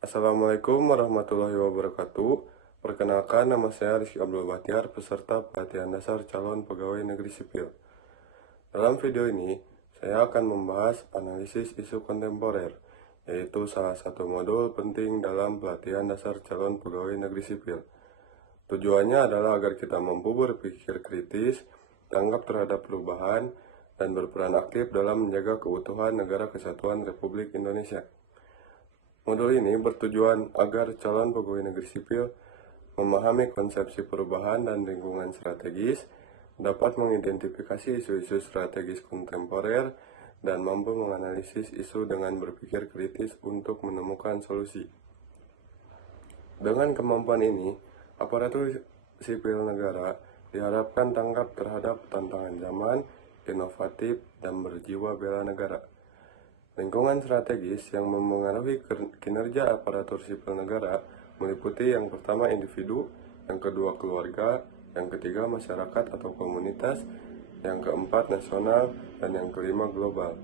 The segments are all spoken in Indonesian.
Assalamualaikum warahmatullahi wabarakatuh. Perkenalkan, nama saya Rizky Abdul Bahtiar, peserta pelatihan dasar calon pegawai negeri sipil. Dalam video ini, saya akan membahas analisis isu kontemporer, yaitu salah satu modul penting dalam pelatihan dasar calon pegawai negeri sipil. Tujuannya adalah agar kita mampu berpikir kritis, tanggap terhadap perubahan, dan berperan aktif dalam menjaga keutuhan Negara Kesatuan Republik Indonesia. Modul ini bertujuan agar calon pegawai negeri sipil memahami konsepsi perubahan dan lingkungan strategis, dapat mengidentifikasi isu-isu strategis kontemporer, dan mampu menganalisis isu dengan berpikir kritis untuk menemukan solusi. Dengan kemampuan ini, aparatur sipil negara diharapkan tanggap terhadap tantangan zaman, inovatif, dan berjiwa bela negara. Lingkungan strategis yang mempengaruhi kinerja aparatur sipil negara meliputi yang pertama individu, yang kedua keluarga, yang ketiga masyarakat atau komunitas, yang keempat nasional, dan yang kelima global.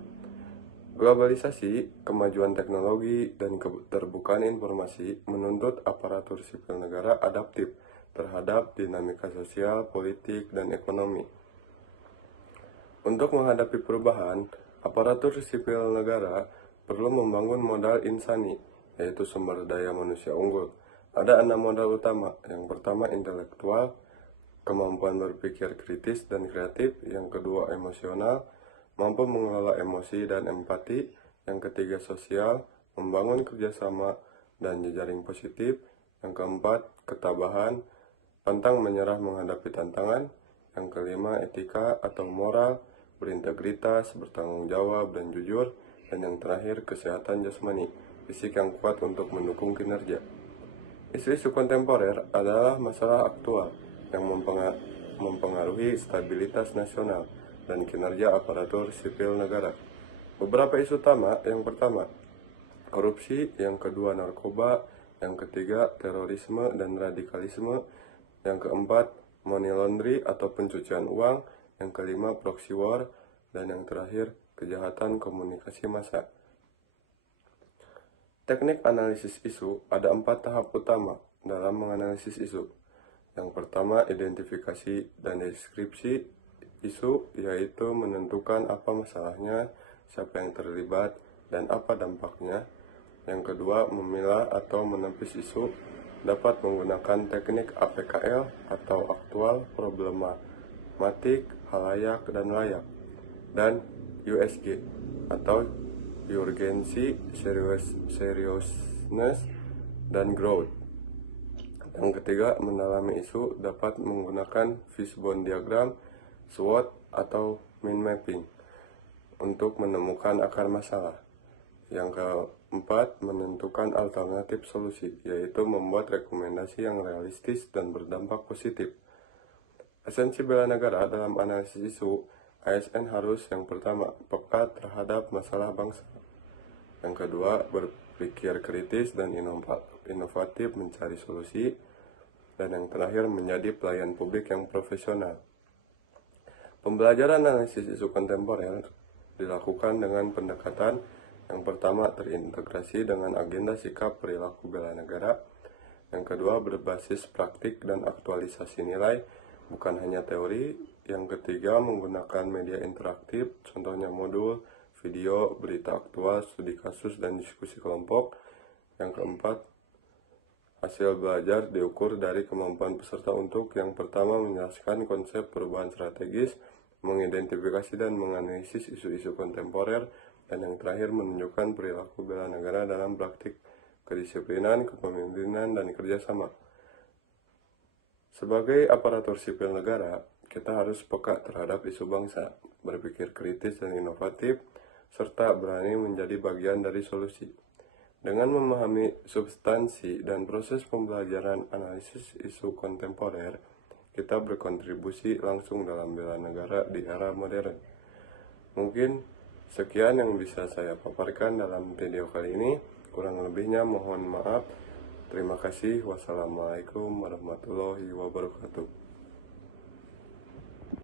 Globalisasi, kemajuan teknologi, dan keterbukaan informasi menuntut aparatur sipil negara adaptif terhadap dinamika sosial, politik, dan ekonomi. Untuk menghadapi perubahan, aparatur sipil negara perlu membangun modal insani, yaitu sumber daya manusia unggul. Ada 6 modal utama. Yang pertama intelektual, kemampuan berpikir kritis dan kreatif. Yang kedua emosional, mampu mengelola emosi dan empati. Yang ketiga sosial, membangun kerjasama dan jejaring positif. Yang keempat ketabahan, pantang menyerah menghadapi tantangan. Yang kelima etika atau moral, berintegritas, bertanggung jawab, dan jujur. Dan yang terakhir, kesehatan jasmani, fisik yang kuat untuk mendukung kinerja. Isu-isu kontemporer adalah masalah aktual yang mempengaruhi stabilitas nasional dan kinerja aparatur sipil negara. Beberapa isu utama, yang pertama, korupsi, yang kedua narkoba, yang ketiga terorisme dan radikalisme, yang keempat money laundry atau pencucian uang, yang kelima proxy war, dan yang terakhir kejahatan komunikasi massa. Teknik analisis isu ada 4 tahap utama dalam menganalisis isu. Yang pertama identifikasi dan deskripsi isu, yaitu menentukan apa masalahnya, siapa yang terlibat, dan apa dampaknya. Yang kedua memilah atau menepis isu, dapat menggunakan teknik APKL atau aktual, problematik, halayak, dan layak, dan USG atau urgency, seriousness, dan growth. Yang ketiga mendalami isu, dapat menggunakan fishbone diagram, SWOT, atau mind mapping untuk menemukan akar masalah. Yang keempat menentukan alternatif solusi, yaitu membuat rekomendasi yang realistis dan berdampak positif. Esensi bela negara dalam analisis isu, ASN harus yang pertama peka terhadap masalah bangsa, yang kedua berpikir kritis dan inovatif mencari solusi, dan yang terakhir menjadi pelayan publik yang profesional. Pembelajaran analisis isu kontemporer dilakukan dengan pendekatan yang pertama terintegrasi dengan agenda sikap perilaku bela negara, yang kedua berbasis praktik dan aktualisasi nilai, bukan hanya teori. Yang ketiga menggunakan media interaktif, contohnya modul, video, berita aktual, studi kasus, dan diskusi kelompok. Yang keempat, hasil belajar diukur dari kemampuan peserta untuk yang pertama menjelaskan konsep perubahan strategis, mengidentifikasi dan menganalisis isu-isu kontemporer, dan yang terakhir menunjukkan perilaku bela negara dalam praktik kedisiplinan, kepemimpinan, dan kerjasama. Sebagai aparatur sipil negara, kita harus peka terhadap isu bangsa, berpikir kritis dan inovatif, serta berani menjadi bagian dari solusi. Dengan memahami substansi dan proses pembelajaran analisis isu kontemporer, kita berkontribusi langsung dalam bela negara di era modern. Mungkin sekian yang bisa saya paparkan dalam video kali ini. Kurang lebihnya mohon maaf. Terima kasih. Wassalamualaikum warahmatullahi wabarakatuh.